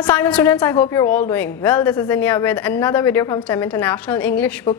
Assalamualaikum students, I hope you're all doing well. This is Ania with another video from STEM International. English book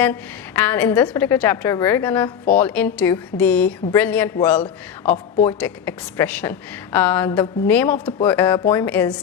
10. And in this particular chapter, we're gonna fall into the brilliant world of poetic expression. The name of the poem is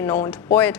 renowned poet,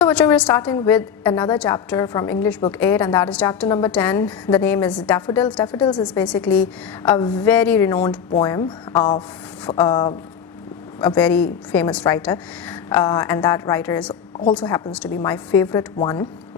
So we're starting with another chapter from English book 8, and that is chapter number 10. The name is Daffodils. Daffodils is basically a very renowned poem of a very famous writer, and that writer is also happens to be my favorite one.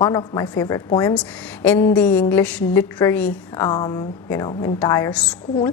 one of my favorite poems in the English literary entire school.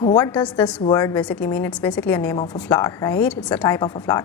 what does this word basically mean? It's basically a name of a flower, right? It's a type of a flower.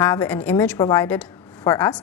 have an image provided for us,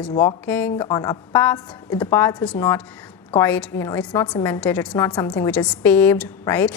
is walking on a path. The path is not quite, it's not cemented, it's not something which is paved, right?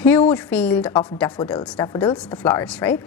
huge field of daffodils, the flowers, right?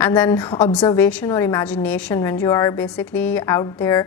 And then observation or imagination, when you are basically out there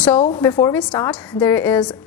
So before we start, there is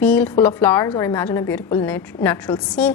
field full of flowers or imagine a beautiful natural scene.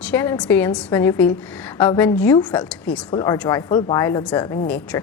Share an experience when you felt peaceful or joyful while observing nature.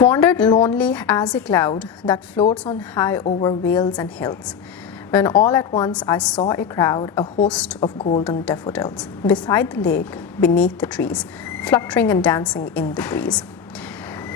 Wandered lonely as a cloud that floats on high over vales and hills. when all at once I saw a crowd, a host of golden daffodils, beside the lake, beneath the trees, fluttering and dancing in the breeze.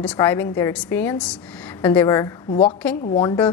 describing their experience when they were walking. Wander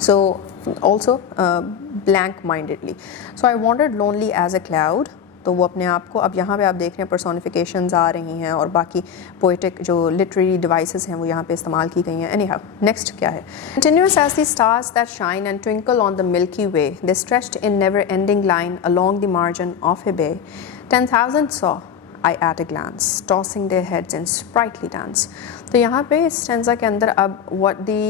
So also blank-mindedly. So I wandered lonely as a cloud. تو وہ اپنے آپ کو, اب یہاں پہ آپ دیکھ رہے ہیں پرسونیفیکیشنز آ رہی ہیں اور باقی پوئٹک جو لٹریری ڈیوائسز ہیں وہ یہاں پہ استعمال کی گئی ہیں. اینی ہاؤ, نیکسٹ کیا ہے؟ Continuous as the stars that shine and twinkle on the Milky Way, they stretched in never-ending line along the margin of a bay. 10,000 saw I at a glance, tossing their heads in sprightly dance. تو یہاں پہ اس stanza کے اندر اب what the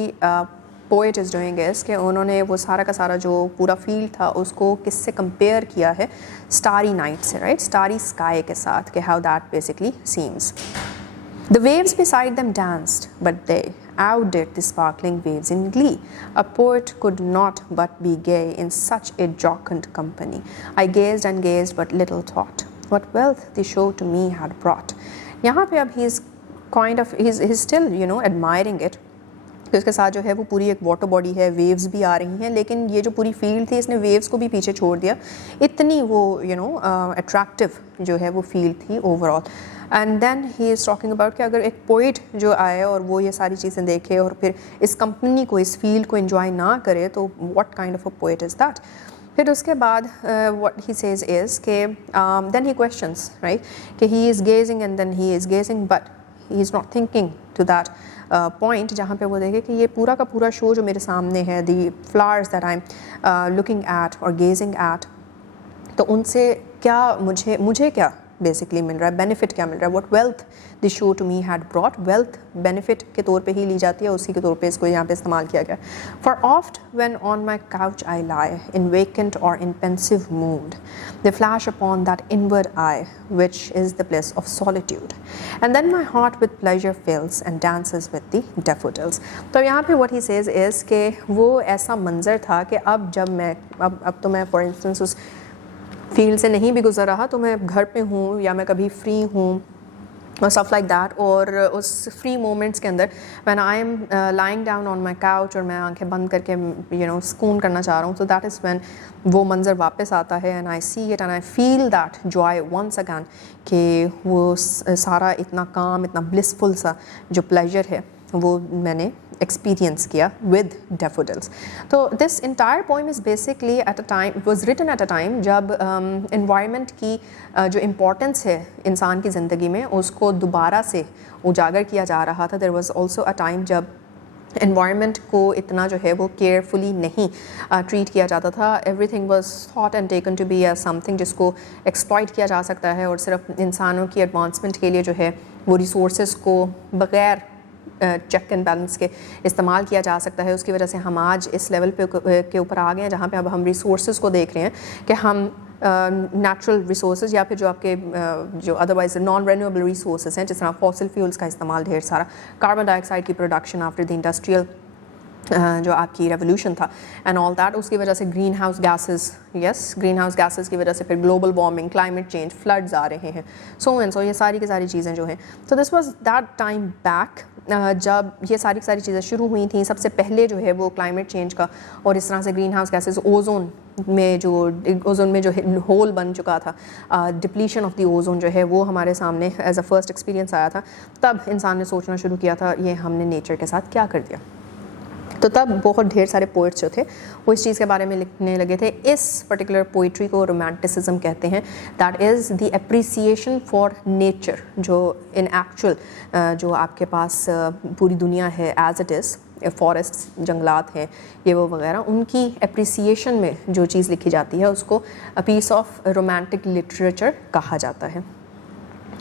poet is doing is کہ انہوں نے وہ سارا کا سارا جو پورا فیل تھا اس کو کس سے کمپیئر کیا ہے؟ اسٹاری نائٹ سے, رائٹ, اسٹاری اسکائی کے ساتھ, کہ how that basically seems. The waves beside them danced, but they outdid the sparkling waves in glee. A poet could not but be gay in such a jocund company. I gazed and gazed, but little thought what wealth the show to me had brought. یہاں پہ اب he's still admiring it. کہ اس کے ساتھ جو ہے وہ پوری ایک واٹر باڈی ہے, ویوز بھی آ رہی ہیں, لیکن یہ جو پوری فیل تھی اس نے ویوز کو بھی پیچھے چھوڑ دیا. اتنی وہ اٹریکٹیو جو ہے وہ فیل تھی overall. And then he is talking about کہ اگر ایک پوئٹ جو آئے اور وہ یہ ساری چیزیں دیکھے اور پھر اس کمپنی کو, اس فیل کو انجوائے نہ کرے, تو what kind of a poet is that. پھر اس کے بعد واٹ ہی سیز از کہ دین ہی کویشچنس, رائٹ, کہ he is gazing and then he is gazing but he is not thinking to that point جہاں پہ وہ دیکھے کہ یہ پورا کا پورا شو جو میرے سامنے ہے, the flowers that I am looking at اور گیزنگ ایٹ, تو ان سے کیا مجھے کیا بیسکلی مل رہا ہے, بینیفٹ کیا مل رہا ہے. What wealth they show to me had brought. Wealth benefit کے طور پہ ہی لی جاتی ہے, اسی کے طور پہ اس کو یہاں پہ استعمال کیا گیا. For oft when on my couch I lie in vacant or in pensive mood, they flash upon that inward eye which is the bliss of solitude, and then my heart with pleasure fills and dances with the daffodils. تو یہاں پہ what he says is کہ وہ ایسا منظر تھا کہ اب جب میں اب تو میں فار انسٹنس اس فیلڈ سے نہیں بھی گزر رہا, تو میں گھر پہ ہوں یا میں کبھی فری ہوں اور اسٹف لائک دیٹ, اور اس فری مومنٹس کے اندر when I am lying down on my couch اور میں آنکھیں بند کر کے سکون کرنا چاہ رہا ہوں, تو دیٹ از وین وہ منظر واپس آتا ہے, and I see it and I feel that joy once again, کہ وہ سارا اتنا کام, اتنا بلسفل سا جو پلیجر ہے وہ میں نے ایکسپیرینس کیا ود ڈیفوڈلس. تو this entire poem is basically at a time, it was written at a time جب انوائرمنٹ کی جو امپورٹنس ہے انسان کی زندگی میں اس کو دوبارہ سے اجاگر کیا جا رہا تھا. There was also a time جب انوائرمنٹ کو اتنا جو ہے وہ کیئرفلی نہیں ٹریٹ کیا جاتا تھا. Everything was thought and taken to be as something جس کو ایکسپلائٹ کیا جا سکتا ہے, اور صرف انسانوں کی ایڈوانسمنٹ کے لیے جو ہے وہ ریسورسز کو بغیر چیک اینڈ بیلنس کے استعمال کیا جا سکتا ہے. اس کی وجہ سے ہم آج اس لیول پہ کے اوپر آ گئے ہیں جہاں پہ اب ہم ریسورسز کو دیکھ رہے ہیں کہ ہم نیچرل ریسورسز یا پھر جو آپ کے جو ادروائز نان رینیویبل ریسورسز ہیں, جس طرح فاسل فیولس کا استعمال ڈھیر سارا, کاربن ڈائی آکسائڈ کی پروڈکشن آفٹر دی انڈسٹریل جو آپ کی ریولیوشن تھا اینڈ آل دیٹ, اس کی وجہ سے green house gases, yes green house gases کی وجہ سے پھر global warming, climate change, floods آ رہے ہیں, سو اینڈ سو, یہ ساری کی ساری چیزیں جو ہیں. تو this was that time back جب یہ ساری چیزیں شروع ہوئی تھیں. سب سے پہلے جو ہے وہ کلائمیٹ چینج کا اور اس طرح سے گرین ہاؤس گیسز, اوزون میں جو ہول بن چکا تھا, ڈپلیشن آف دی اوزون جو ہے وہ ہمارے سامنے ایز اے فرسٹ ایکسپیرینس آیا تھا. تب انسان نے سوچنا شروع کیا تھا یہ ہم نے نیچر کے ساتھ کیا کر دیا. تو تب بہت ڈھیر سارے پوئٹس جو تھے وہ اس چیز کے بارے میں لکھنے لگے تھے. اس پرٹیکولر پوئٹری کو رومانٹسزم کہتے ہیں. That is the appreciation for nature, جو ان ایکچوئل جو آپ کے پاس پوری دنیا ہے ایز اٹ از, فارسٹس, جنگلات ہیں, یہ وہ وغیرہ, ان کی اپریسیشن میں جو چیز لکھی جاتی ہے اس کو پیس آف رومانٹک لٹریچر کہا جاتا ہے.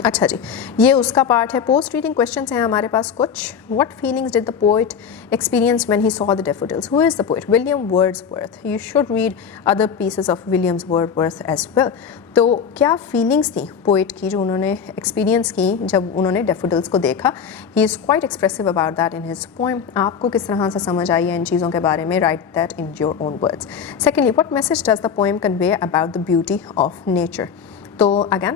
اچھا جی, یہ اس کا پارٹ ہے. پوسٹ ریڈنگ کویشچنس ہیں ہمارے پاس کچھ. What feelings did the poet experience when he saw the daffodils. Who is the poet? William Wordsworth. You should read other pieces of Williams Wordsworth as well. تو کیا feelings تھیں poet کی جو انہوں نے ایکسپیرینس کی جب انہوں نے ڈیفوڈلس کو دیکھا؟ He is quite expressive about that in his poem. آپ کو کس طرح سے سمجھ آئی ہے ان چیزوں کے بارے میں؟ Right that in your own words. Secondly, what message does the poem convey about the beauty of nature. تو اگین